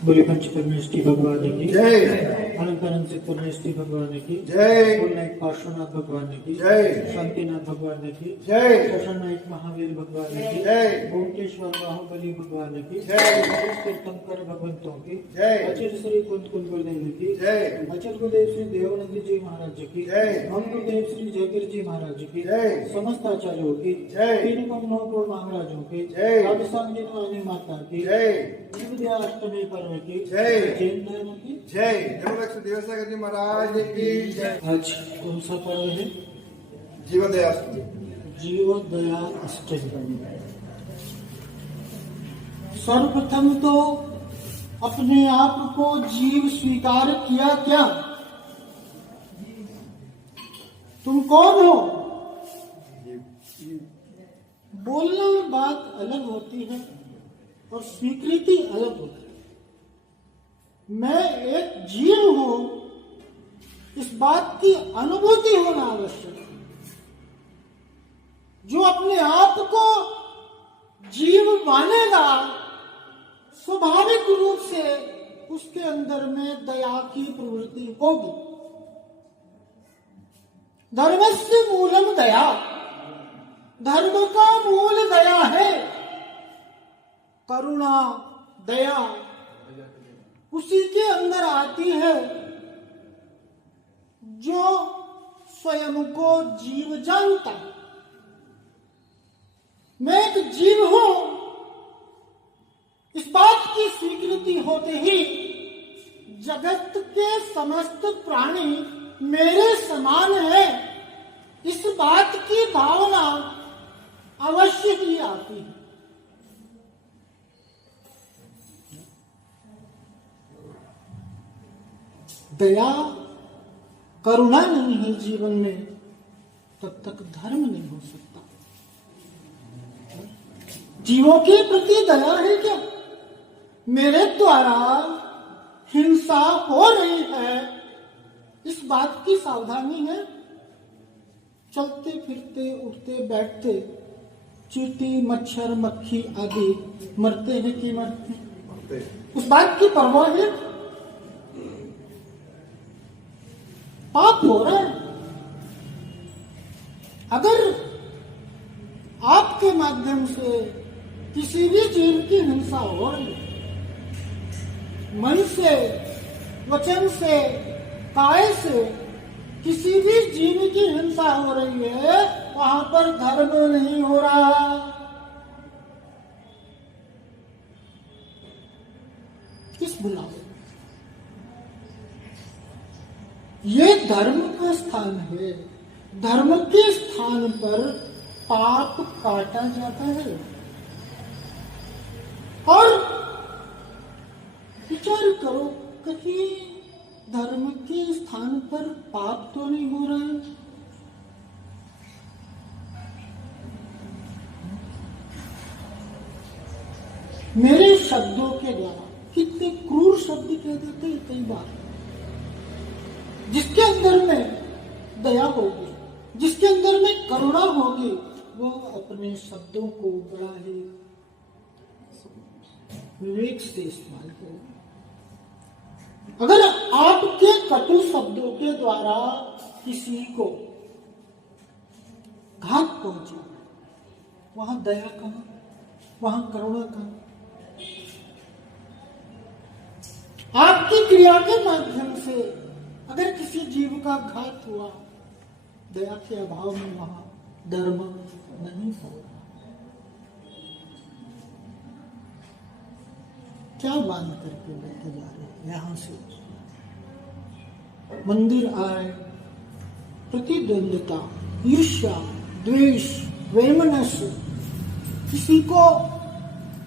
बोले पंच परमेष्टि भगवान की जय। अलंकरण से परमेष्टि भगवान की जय। पूर्णायक पार्श्वनाथ भगवान की जय। शांतिनाथ भगवान की जय। शशनायक महावीर भगवान की जय। ओंकेश्वर बाहुबली भगवान की जय। तीर्थंकर भगवंतों की जय। आचार्य श्री कुंत गुरुदेव की जय। आचार्य गुरुदेव श्री देवानंद जी महाराज की जय। हम गुरुदेव श्री जयगिर जी महाराज की जय। समस्त आचार्यों की जय। तीन कमलों को महाराजों की जय। राजस्थान जिनवानी माता की जय। विद्या अष्टमी पर्व की जय। जैन धर्म की जय। देवलक्ष्मी देवसागर जी महाराज की जय। आज कौन सा पर्व है? जीवोदय अष्टमी। जीवोदया अष्टमी। सर्वप्रथम तो अपने आप को जीव स्वीकार किया क्या? तुम कौन हो? बोलना बात अलग होती है और स्वीकृति अलग होती है। मैं एक जीव हूं, इस बात की अनुभूति होना आवश्यक है। जो अपने आप को जीव मानेगा, स्वाभाविक रूप से उसके अंदर में दया की प्रवृत्ति होगी। धर्मस्य मूलम दया, धर्म का मूल दया है। करुणा, दया उसी के अंदर आती है जो स्वयं को जीव जानता है। मैं एक जीव हूं, इस बात की स्वीकृति होते ही जगत के समस्त प्राणी मेरे समान है, इस बात की भावना अवश्य ही आती है। दया, करुणा नहीं है जीवन में, तब तक धर्म नहीं हो सकता। जीवों के प्रति दया है क्या? मेरे द्वारा हिंसा हो रही है, इस बात की सावधानी है। चलते फिरते उठते बैठते चींटी, मच्छर, मक्खी आदि मरते हैं कि मरते, उस बात की परवाह है? पाप हो रहा है। अगर आपके माध्यम से किसी भी जीव की हिंसा हो रही है, मन से, वचन से, काय से किसी भी जीव की हिंसा हो रही है, वहां पर धर्म नहीं हो रहा। किस बुलावे? ये धर्म का स्थान है। धर्म के स्थान पर पाप काटा जाता है। और विचार करो, कहीं धर्म के स्थान पर पाप तो नहीं हो रहा है? मेरे शब्दों के द्वारा कितने क्रूर शब्द कह देते हैं कई बार। जिसके अंदर में दया होगी, जिसके अंदर में करुणा होगी, वो अपने शब्दों को बड़ा ही विवेक से इस्तेमाल करेगा। अगर आपके कटु शब्दों के द्वारा किसी को घात पहुंचे, वहां दया कहां, वहां करुणा कहां? आपकी क्रिया के माध्यम से अगर किसी जीव का घात हुआ, दया के अभाव में वहां धर्म नहीं होगा। क्या बांध करके लेके जा रहे हैं? यहां से मंदिर आए, प्रतिद्वंदिता, ईर्ष्या, द्वेष, वैमनस्य, किसी को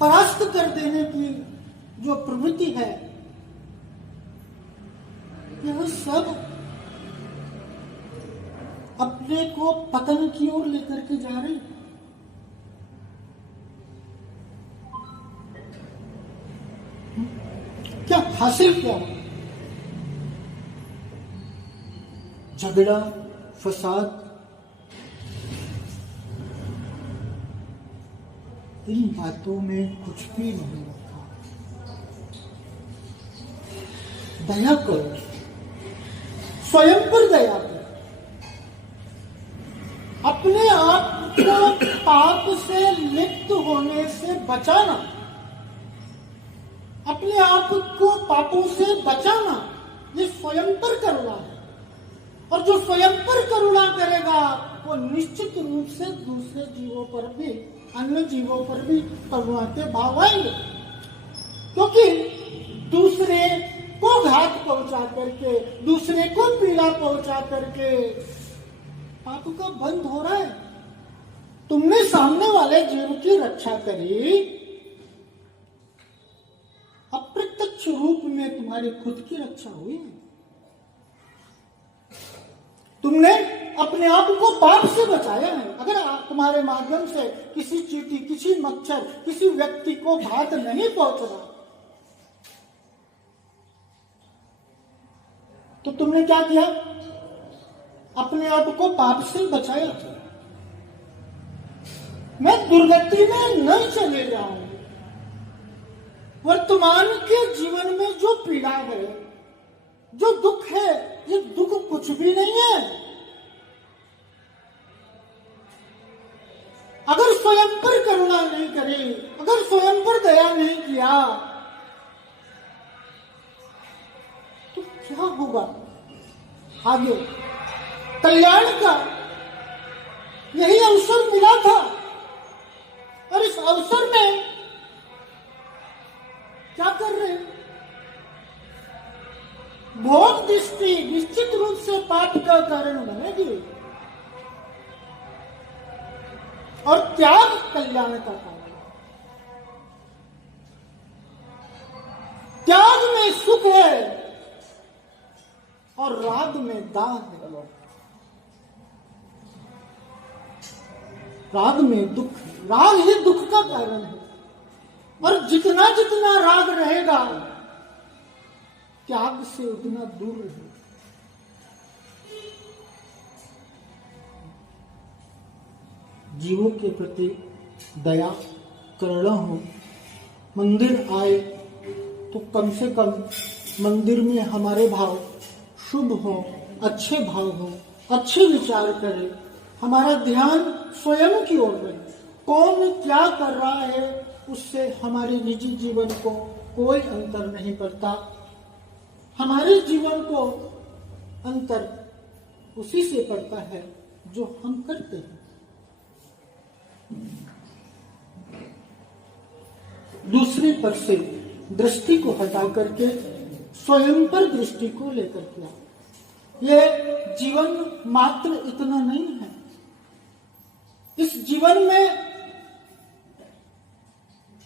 परास्त कर देने की जो प्रवृत्ति है, यह सब अपने को पतन की ओर लेकर के जा रहे हैं। क्या हासिल क्या? झगड़ा, फसाद, इन बातों में कुछ भी नहीं रखा। दया करो, स्वयं पर दया करो। अपने आप को पाप से लिप्त होने से बचाना, अपने आप को पापों से बचाना, ये स्वयं पर करुणा है। और जो स्वयं पर करुणा करेगा वो निश्चित रूप से दूसरे जीवों पर भी, अन्य जीवों पर भी करुणा के भाव आएंगे। क्योंकि दूसरे को घात पहुंचा करके, दूसरे को पीड़ा पहुंचा करके पाप का बंध हो रहा है। तुमने सामने वाले जीव की रक्षा करी, अप्रत्यक्ष रूप में तुम्हारी खुद की रक्षा हुई। तुमने अपने आप को पाप से बचाया है। अगर तुम्हारे माध्यम से किसी चींटी, किसी मच्छर, किसी व्यक्ति को घात नहीं पहुंच रहा, तो तुमने क्या किया? अपने आप को पाप से बचाया। मैं दुर्गति में नहीं चले जाऊं। वर्तमान के जीवन में जो पीड़ा है, जो दुख है, ये दुख कुछ भी नहीं है। अगर स्वयं पर करुणा नहीं करी, अगर स्वयं पर दया नहीं किया, तो क्या होगा आगे? कल्याण का यही अवसर मिला था, और इस अवसर में क्या कर रहे हैं? भोग दृष्टि निश्चित रूप से पाप का कारण बनेगी, और त्याग कल्याण का कारण। त्याग में सुख है और राग में दाह है। राग में दुख, राग ही दुख का कारण है। और जितना जितना राग रहेगा, त्याग से उतना दूर रहेगा। जीवों के प्रति दया, करुणा हो। मंदिर आए तो कम से कम मंदिर में हमारे भाव शुभ हो, अच्छे भाव हो, अच्छे विचार करें। हमारा ध्यान स्वयं की ओर रहे। कौन क्या कर रहा है उससे हमारे निजी जीवन को कोई अंतर नहीं पड़ता। हमारे जीवन को अंतर उसी से पड़ता है जो हम करते हैं। दूसरे पर से दृष्टि को हटा करके स्वयं पर दृष्टि को लेकर किया। यह जीवन मात्र इतना नहीं है। इस जीवन में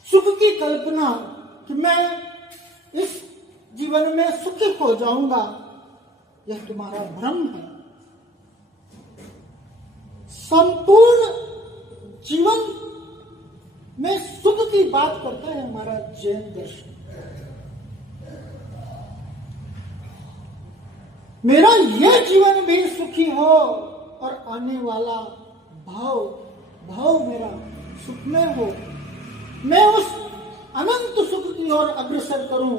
सुख की कल्पना कि मैं इस जीवन में सुखी हो जाऊंगा, यह तुम्हारा भ्रम है। संपूर्ण जीवन में सुख की बात करता है हमारा जैन दर्शन। मेरा यह जीवन भी सुखी हो और आने वाला भाव मेरा सुखमय हो। मैं उस अनंत सुख की ओर अग्रसर करूं।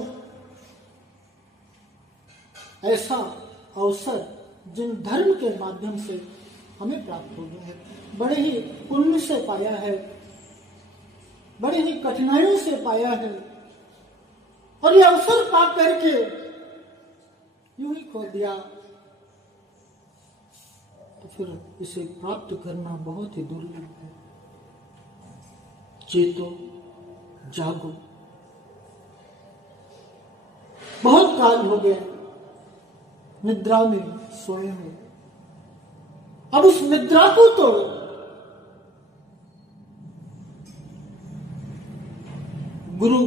ऐसा अवसर जिन धर्म के माध्यम से हमें प्राप्त हो गया है, बड़े ही पुण्य से पाया है, बड़े ही कठिनाइयों से पाया है, और ये अवसर पा करके यूं ही खो दिया, तो फिर इसे प्राप्त करना बहुत ही दुर्लभ है। चेतो, जागो। बहुत काल हो गया निद्रा में सोए हुए। अब उस निद्रा को तोड़ो। गुरु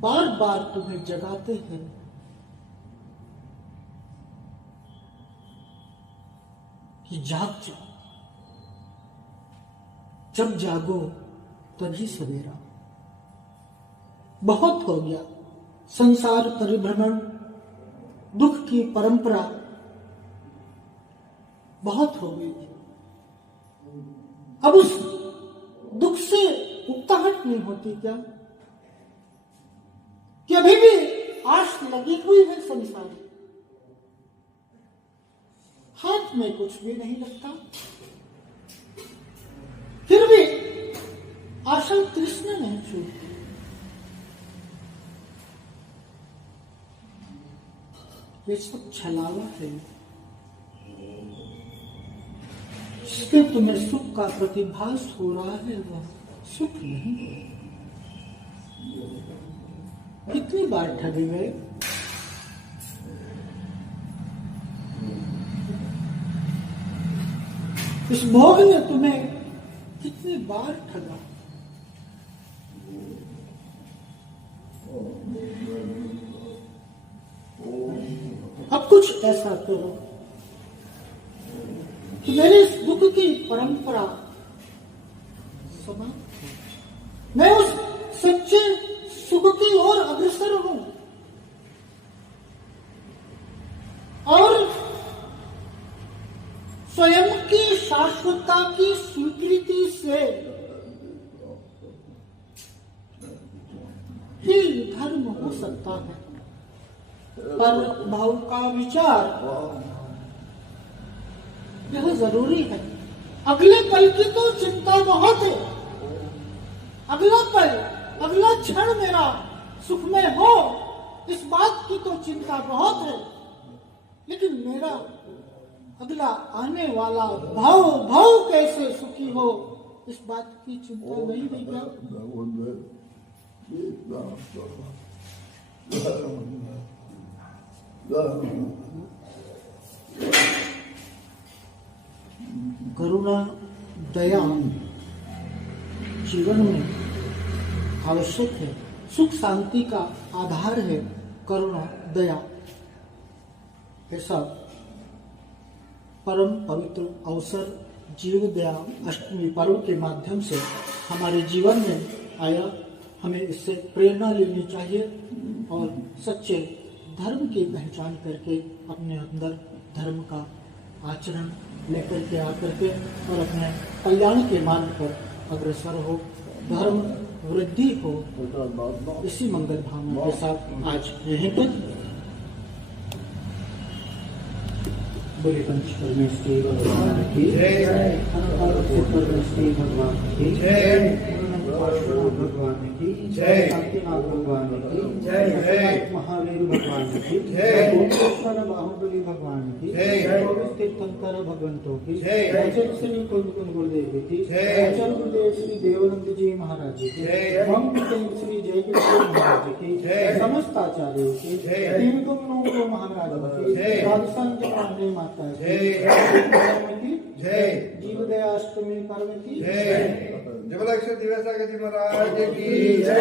बार बार तुम्हें जगाते हैं। कि जाग जाओ। जब जागो तभी सवेरा। बहुत हो गया संसार परिभ्रमण, दुख की परंपरा बहुत हो गई। अब उस दुख से उकताहट नहीं होती क्या? कि अभी भी आस लगी हुई है संसार, हाथ में कुछ भी नहीं लगता, फिर भी आशा तृष्णा नहीं छूटती। ये सब छलावा है, जिससे तुम्हें सुख का प्रतिभास हो रहा है वह सुख नहीं है। कितनी बार ठगे गए, इस भोग ने तुम्हें कितनी बार ठगा। अब कुछ ऐसा करो कि मेरे इस दुख की परंपरा समाप्त हो, मैं उस सच्चे सुख की ओर अग्रसर हूं और स्वयं की शाश्वतता की स्वीकृति से ही धर्म हो सकता है। पर भाव का विचार यह जरूरी है। अगले पल की तो चिंता बहुत है, अगला पल अगला क्षण मेरा सुखमय हो इस बात की तो चिंता बहुत है, लेकिन मेरा अगला आने वाला भाव भाव कैसे सुखी हो इस बात की चिंता नहीं है क्या? करुणा दया जीवन में आवश्यक है, सुख शांति का आधार है करुणा दया। ऐसा परम पवित्र अवसर जीव दया अष्टमी पर्व के माध्यम से हमारे जीवन में आया। हमें इससे प्रेरणा लेनी चाहिए और सच्चे धर्म की पहचान करके अपने अंदर धर्म का आचरण लेकर के आकर के और अपने कल्याण के मार्ग पर अग्रसर हो, धर्म वृद्धि हो। इसी मंगल भावना के साथ आज यहीं पर बोले पंच परमेश्वरी भगवान की जय, परमेश्वरी भगवान की जय, भगवान की जय, शांतिनाथ भगवान की जय, महावीर भगवान की जय, ओंकारेश्वर बाहुबली भगवान की जय, तीर्थंकर भगवंतों की जय, आचार्य श्री कुंद गुरुदेव की जय, आचार्य गुरुदेव श्री देवानंद जी महाराज की जय, हम श्री जय गुरुदेव महाराज की जय, समस्त आचार्यों की जय, तीन को महाराज की जय, राजस्थान के पांडे माता की जय, जीव दया अष्टमी पर्व की जय। जबलक्षर दिवस महाराज की जय।